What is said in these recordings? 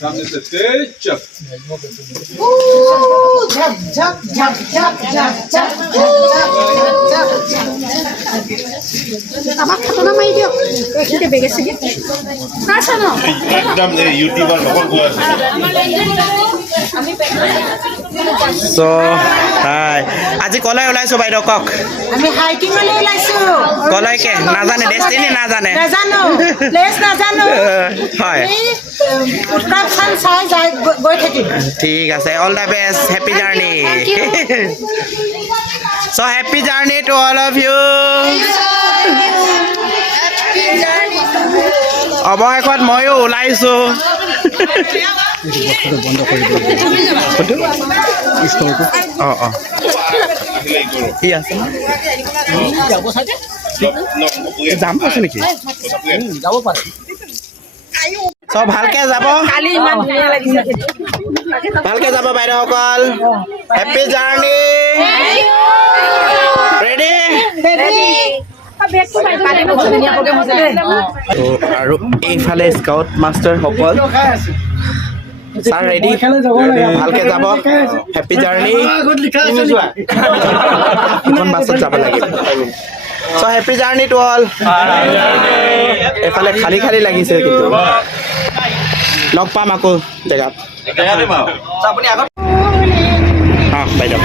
Tam jest tyczek. Jump, jump, jump, jump, jump, jump, jump, একদম ইউটিউবৰ লগত গৈ আছে So, hi. আজি কলৈ ওলাইছো বাইদেউ কক আমি হাইকিং লৈ ওলাইছো কলৈ কে নাজানে ডেষ্টিনি নাজানে নাজানো প্লেস নাজানো হয় উত্তৰাখণ্ড চাই যাই গৈ থাকিম ঠিক আছে all the best happy journey So happy journey to all of you. অৱশেষত ময়ো ওলাইছো কি আছে যাম আছে নেকি চব ভালকে যাব ভালকে যাব বাইদেউসকল হেপী জাৰ্ণি ৰেডি আৰু এইফালে স্কাউট মাষ্টাৰ সকল ছাৰ ৰেডি ভালকে যাব হেপী জাৰ্ণি এখন বাছত যাব লাগিব চ' হেপী জাৰ্ণি টু অল এইফালে খালী খালী লাগিছে কিন্তু লগ পাম আকৌ জেগাত অঁ বাইদেউ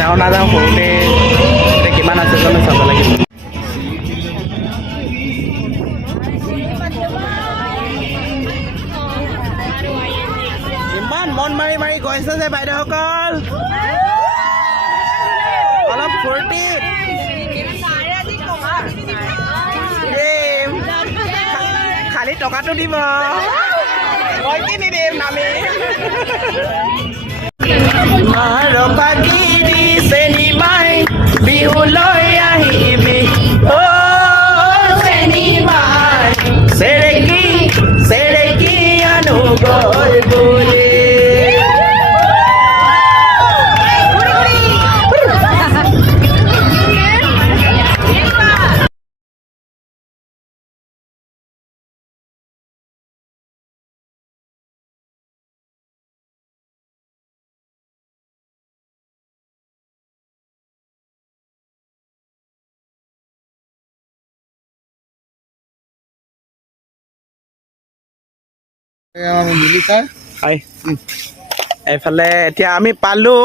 যাওঁ নাযাওঁ সৰুতে কিমান আছে জানো চাব লাগিব ইমান মন মাৰি মাৰি গৈছে যে বাইদেউসকল অলপ ফূৰ্তি খালি টকাটো দিব মই কি নিদিম নামি মাৰপাগিৰি চেনিমাই বিহুলৈ আহিবি অ চেনিমাই চেৰেকি চেৰেকি অনুগল বুলি হাই এইফালে এতিয়া আমি পালো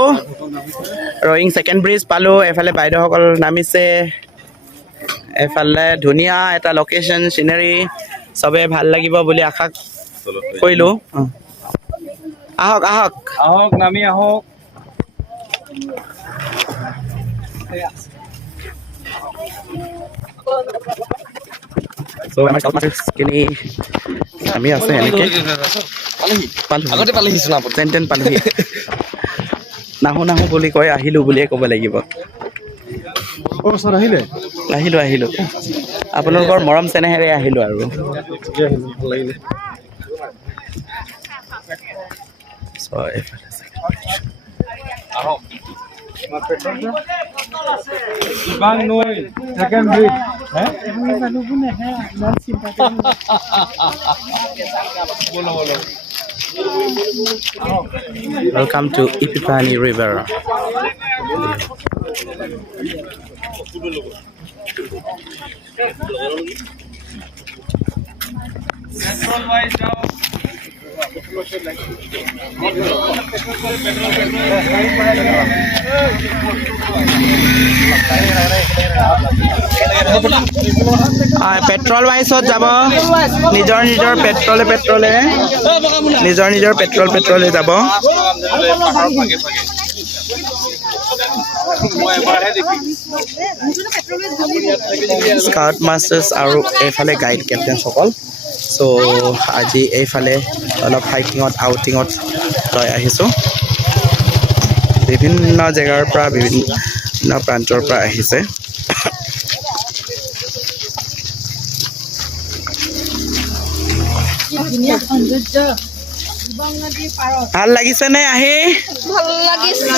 ৰয়িং ছেকেণ্ড ব্ৰিজ পালো এইফালে বাইদেউসকল নামিছে এইফালে ধুনীয়া এটা লোকেশ্যন চিনেৰী চবে ভাল লাগিব বুলি আশা কৰিলোঁ আহক আহক আহক নামি আহক So আমাৰ স্কাউট মাষ্টাৰছখিনি আমি আছে এনেকৈ আগতে পালেহিছোঁ না যেন পালোহি নাহো নাহো বুলি কয় আহিলোঁ বুলিয়ে ক'ব লাগিব আহিলোঁ আহিলোঁ আপোনালোকৰ মৰম চেনেহেৰে আহিলোঁ আৰু Bang Noi, second bridge. Welcome to Ipipani River. Petrol ৱাইছত যাব নিজৰ পেট্ৰলে নিজৰ পেট্ৰলে যাব স্কাউট মাষ্টাৰ্ছ আৰু এইফালে গাইড কেপ্টেইনসকল চ' আজি এইফালে অলপ আউটিঙত লৈ আহিছোঁ বিভিন্ন জেগাৰ পৰা বিভিন্ন প্ৰান্তৰ পৰা আহিছে ভাল লাগিছে নে আহি ভাল লাগিছে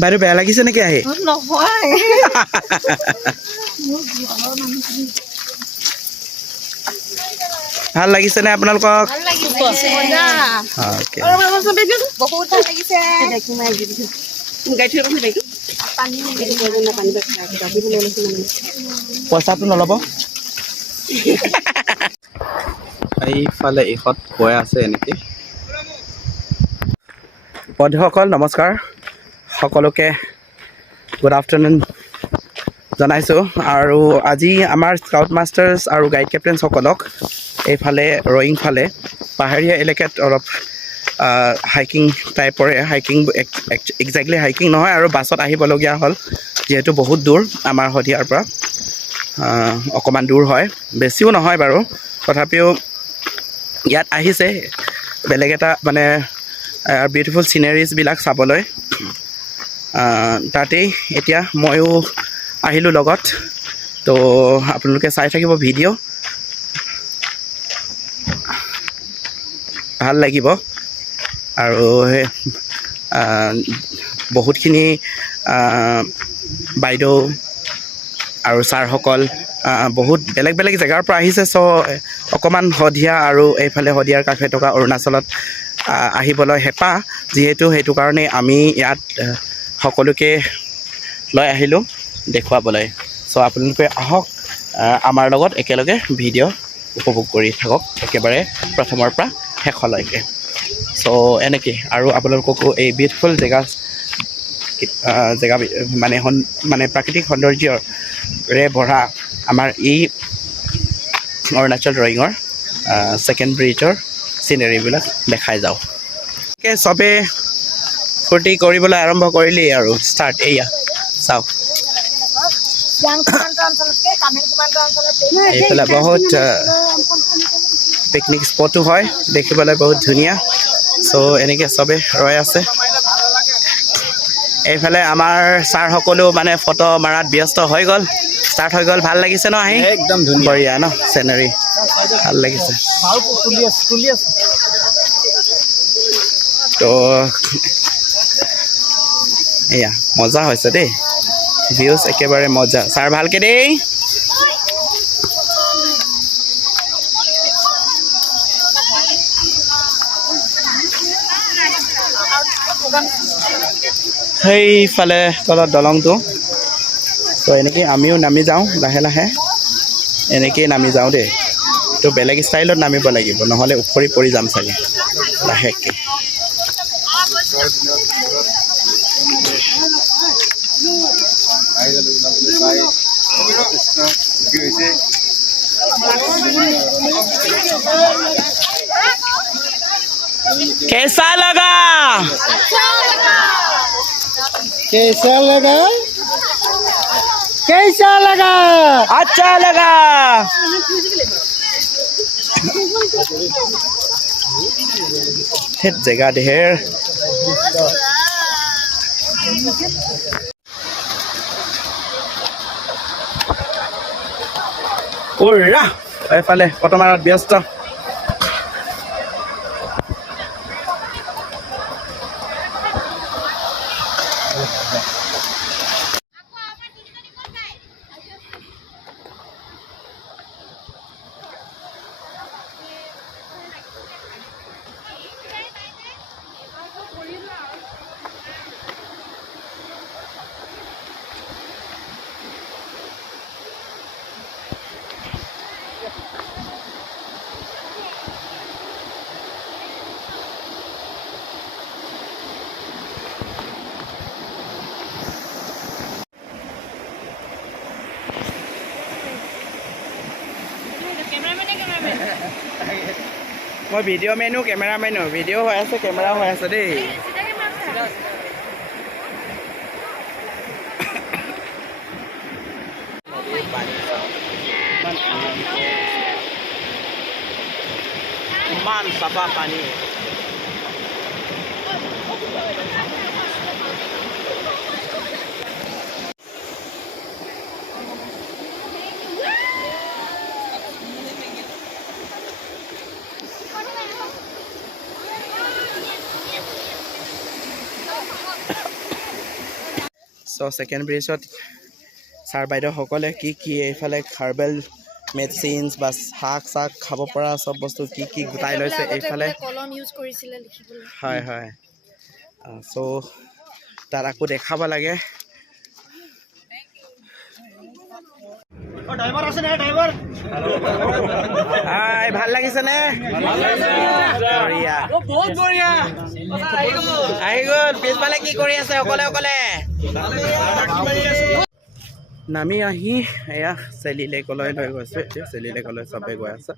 বাইদেউ বেয়া লাগিছে নেকি আহি নহয় ভাল লাগিছে নে আপোনালোকক ভাল লাগিছে অ'কে বহুত ভাল লাগিছে পইচাটো নল'ব এইফালে এইখত গৈ আছে এনেকৈ বন্ধুসকল নমস্কাৰ সকলোকে গুড আফটাৰনুন জনাইছোঁ আৰু আজি আমাৰ স্কাউট মাষ্টাৰ্ছ আৰু গাইড কেপ্টেইনসকলক এইফালে ৰয়িং ফালে পাহাৰীয়া এলেকাত অলপ হাইকিং টাইপৰে একজেক্টলি হাইকিং নহয় আৰু বাছত আহিবলগীয়া হ'ল যিহেতু বহুত দূৰ আমাৰ শদিয়াৰ পৰা অকণমান দূৰ হয় বেছিও নহয় বাৰু তথাপিও ইয়াত আহিছে বেলেগ এটা মানে বিউটিফুল চিনেৰিজবিলাক চাবলৈ তাতেই এতিয়া ময়ো আহিলোঁ লগত তো আপোনালোকে চাই থাকিব ভিডিঅ' ভাল লাগিব আৰু বহুতখিনি বাইদেউ আৰু ছাৰসকল বহুত বেলেগ জেগাৰ পৰা আহিছে চ' অকণমান শদিয়া আৰু এইফালে শদিয়াৰ কাষে থকা অৰুণাচলত আহিবলৈ হেঁপাহ যিহেতু সেইটো কাৰণে আমি ইয়াত সকলোকে লৈ আহিলোঁ দেখুৱাবলৈ চ' আপোনালোকে আহক আমাৰ লগত একেলগে ভিডিঅ' উপভোগ কৰি থাকক একেবাৰে প্ৰথমৰ পৰা শেষলৈকে চ' এনেকৈ আৰু আপোনালোককো এই বিউটিফুল জেগা মানে প্ৰাকৃতিক সৌন্দৰ্যৰে ভৰা আমাৰ এই অৰুণাচল ৰয়িঙৰ ছেকেণ্ড ব্ৰিজৰ চিনেৰীবিলাক দেখাই যাওঁ চবে ফূৰ্তি কৰিবলৈ আৰম্ভ কৰিলেই আৰু ষ্টাৰ্ট এয়া চাওক এইফালে বহুত পিকনিক স্পটো হয় দেখিবলৈ বহুত ধুনীয়া চ' এনেকৈ চবে ৰৈ আছে এইফালে আমাৰ ছাৰসকলো মানে ফটো মাৰাত ব্যস্ত হৈ গ'ল ষ্টাৰ্ট হৈ গ'ল ভাল লাগিছে ন আহি একদম ধুনীয়া বঢ়িয়া ন চিনেৰী ভাল লাগিছে তো এয়া মজা হৈছে দেই ভিউজ একেবাৰে মজা ছাৰ ভালকৈ দেই সেইফালে তলত দলংটো তো এনেকৈ আমিও নামি যাওঁ লাহে লাহে এনেকৈয়ে নামি যাওঁ দেই তো বেলেগ ষ্টাইলত নামিব লাগিব নহ'লে উফৰি পৰি যাম চাগে লাহেকৈ कैसा लगा अच्छा लगा जगह ढेर এইফালে ফটো মাৰাত ব্যস্ত মই ভিডিঅ' মেনো কেমেৰামেনো ভিডিঅ' হৈ আছে কেমেৰা হৈ আছে দেই ইমান চাফা পানী চ' ছেকেণ্ড ব্ৰিজত ছাৰ বাইদেউসকলে কি এইফালে হাৰ্বেল মেডিচিনছ বা শাক চাক খাব পৰা চব বস্তু কি গোটাই লৈছে এইফালে কলম ইউজ কৰিছিলে লিখিবলৈ হয় হয় চ' তাত আকৌ দেখাব লাগে হাই ভাল লাগিছেনে বঢ়িয়া বহুত বঢ়িয়া আহি গ'ল পিছফালে কি কৰি আছে অকলে অকলে নামি আহি এয়া চেলি লেকলৈ লৈ গৈছোঁ এতিয়া চেলি লেকলৈ চবেই গৈ আছে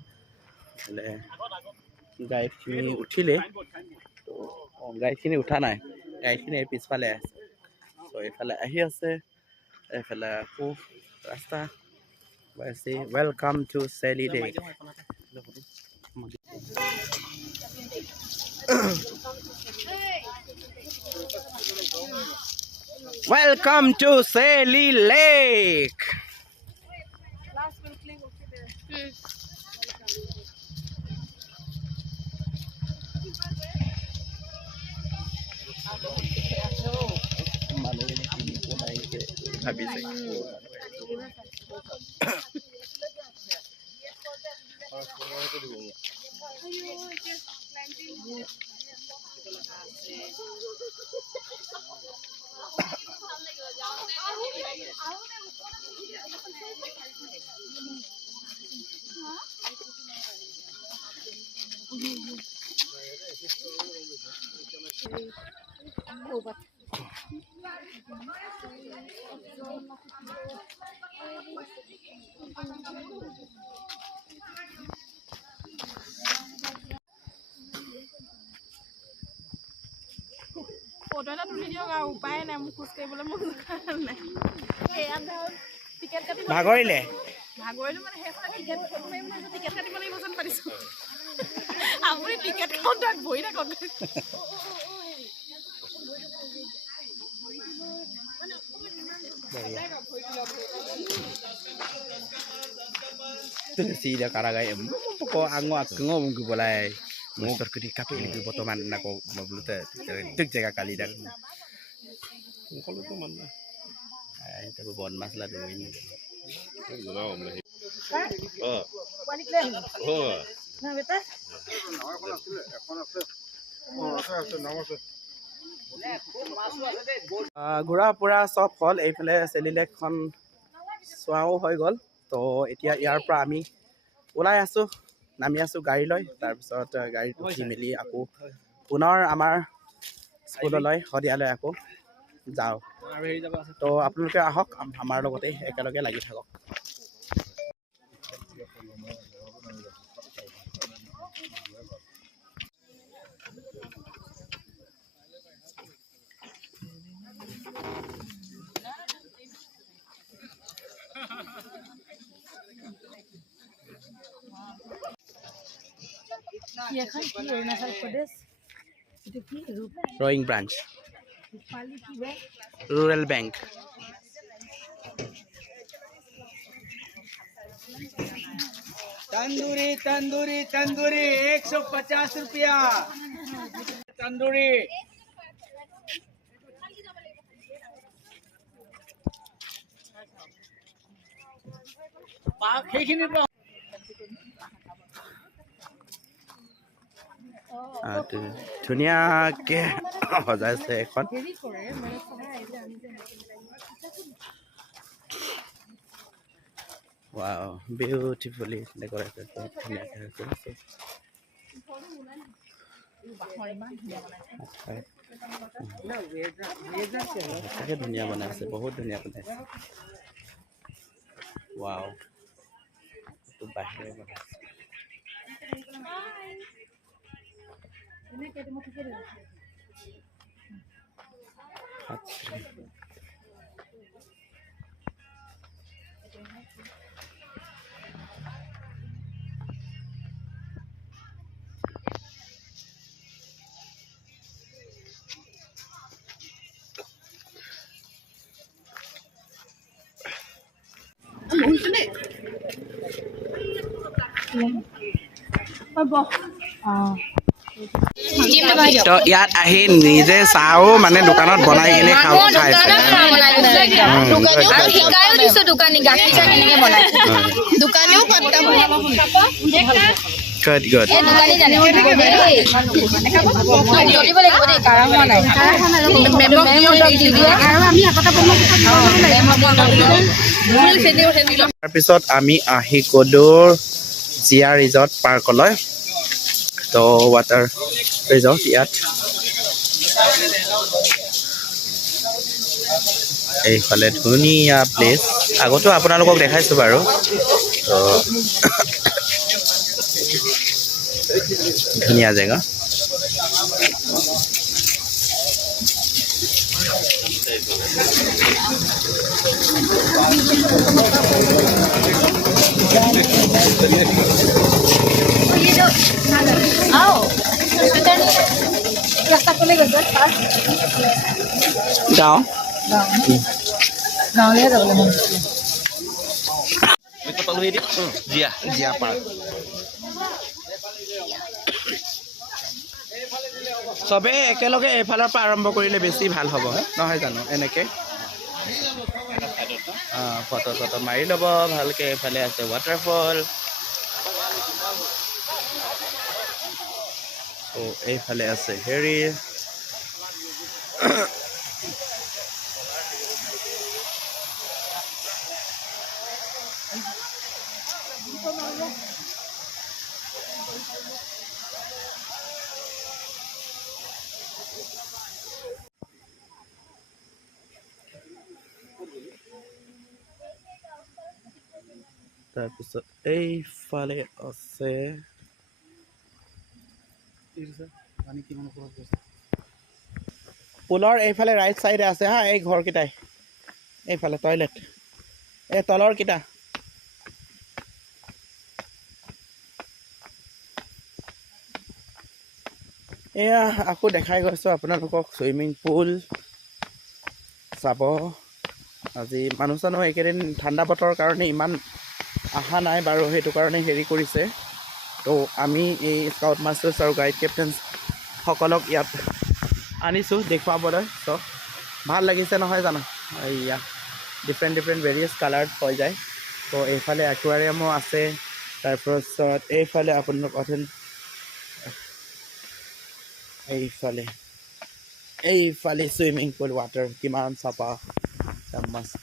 গাইডখিনি উঠিলে গাইডখিনি উঠা নাই গাইডখিনি পিছফালে আছে চ' এইফালে আহি আছে এইফালে আকৌ ৰাস্তা welcome to Sally lake Welcome to Sally Lake. Photo এটা তুলি দিয়ক আৰু উপায় নাই মোক খোজ কাঢ়িবলৈ মন নাই এয়া ধৰ টিকেট কাটিব ভাগৰিলে ভাগৰিলো মানে সেইফালে টিকেট ফটো মাৰিব লাগিব টিকেট কাটিব লাগিব যেন পাতিছোঁ আপুনি টিকেট কাউণ্টাৰত বহি থাকক Tidak karagai pokok ango akengo mungkin boleh motor ke di kafe itu botoman nak kau mobil tu jaga kali dah kalau tu mana itu bon masalah tu ini না বেটা ঘূৰা ফুৰা চব হ'ল এইফালে চেলি লেকখন চোৱাও হৈ গ'ল তো এতিয়া ইয়াৰ পৰা আমি ওলাই আছোঁ নামি আছোঁ গাড়ী লৈ তাৰপিছত গাড়ীত উঠি মেলি আকৌ পুনৰ আমাৰ স্কুললৈ শদিয়ালৈ আকৌ যাওঁ তো আপোনালোকে আহক আমাৰ লগতে একেলগে লাগি থাকক এখন কি অৰুণাচল প্ৰদেশ এটো কি rowing branch ৰূপালী কি বে rural bank तंदूरी तंदूरी तंदूरी 150 रुपया तंदूरी ধুনীয়াকৈ সজাইছে এখন হেৰি কৰে মানে সহায় আহিলে আমি যে wow beautifully decorated বহুত ধুনীয়াকৈ হৈছে সঁচাকৈ ধুনীয়া বনাইছে বহুত ধুনীয়া বনাইছে wow বাহিৰে বনাইছে তো ইয়াত আহি নিজে চাও মানে দোকানত বনাই কিনে খাইছে শিকায়ো দিছো দোকানী গাখীৰ চাহ কেনেকে বনাই দোকানীও গুড গুড এই দোকানী জানিব দিব লাগিব দেই কাৰা হোৱা নাই তাৰপিছত আমি আহি গ'লো জিয়া ৰিজৰ্ট পাৰ্কলৈ তো ৱাটাৰ ৰিজৰ্ট ইয়াত এইফালে ধুনীয়া প্লেচ আগতো আপোনালোকক দেখাইছোঁ বাৰু তো ধুনীয়া জেগা গাঁও গাঁৱলৈ যাবলৈ মন জিয়া পাৰ্ক চবে একেলগে এইফালৰ পৰা আৰম্ভ কৰিলে বেছি ভাল হ'ব নহয় জানো এনেকৈ ফটো চটো মাৰি ল'ব ভালকৈ এইফালে আছে ৱাটাৰফল এইফালে আছে হেৰি তাৰপিছত এইফালে আছে পুলৰ এইফালে ৰাইট চাইডে আছে হা এই ঘৰকেইটাই এইফালে টয়লেট এই তলৰকেইটা এয়া আকৌ দেখাই গৈছোঁ আপোনালোকক চুইমিং পুল চাব আজি মানুহ চানুহ এইকেইদিন ঠাণ্ডা বতৰৰ কাৰণে ইমান অহা নাই বাৰু সেইটো কাৰণে হেৰি কৰিছে তো আমি এই স্কাউট মাষ্টাৰ্ছ আৰু গাইড কেপ্টেইন সকলক ইয়াত আনিছোঁ দেখুৱাবলৈ তো ভাল লাগিছে নহয় জানো এয়া ডিফাৰেণ্ট ভেৰিয়াছ কালাৰ্ড হৈ যায় তো এইফালে একুৱাৰিয়ামো আছে তাৰপিছত এইফালে আপোনালোক এইফালে চুইমিং পুল ৱাটাৰ কিমান চাফা মাষ্ট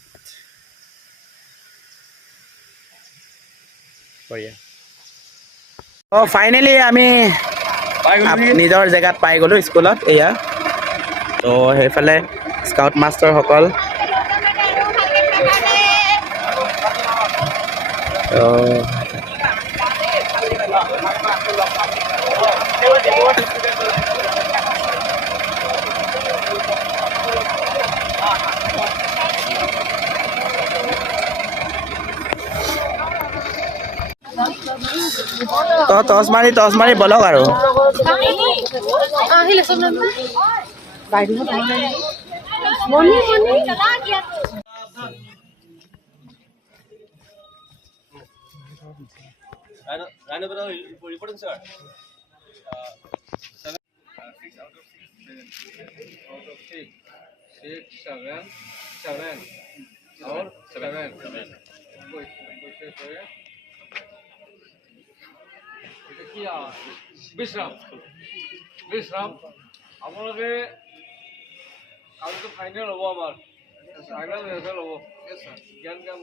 ফাইনেলি আমি নিজৰ জেগাত পাই গ'লোঁ স্কুলত এয়া তো সেইফালে স্কাউট মাষ্টাৰসকল তো টচ মাৰি বলক আৰু বিশ্ৰাম আপোনালোকে কালিতো ফাইনেল হ'ব আমাৰ ফাইনেল ৰিহাৰ্চেল হ'ব জ্ঞান কাম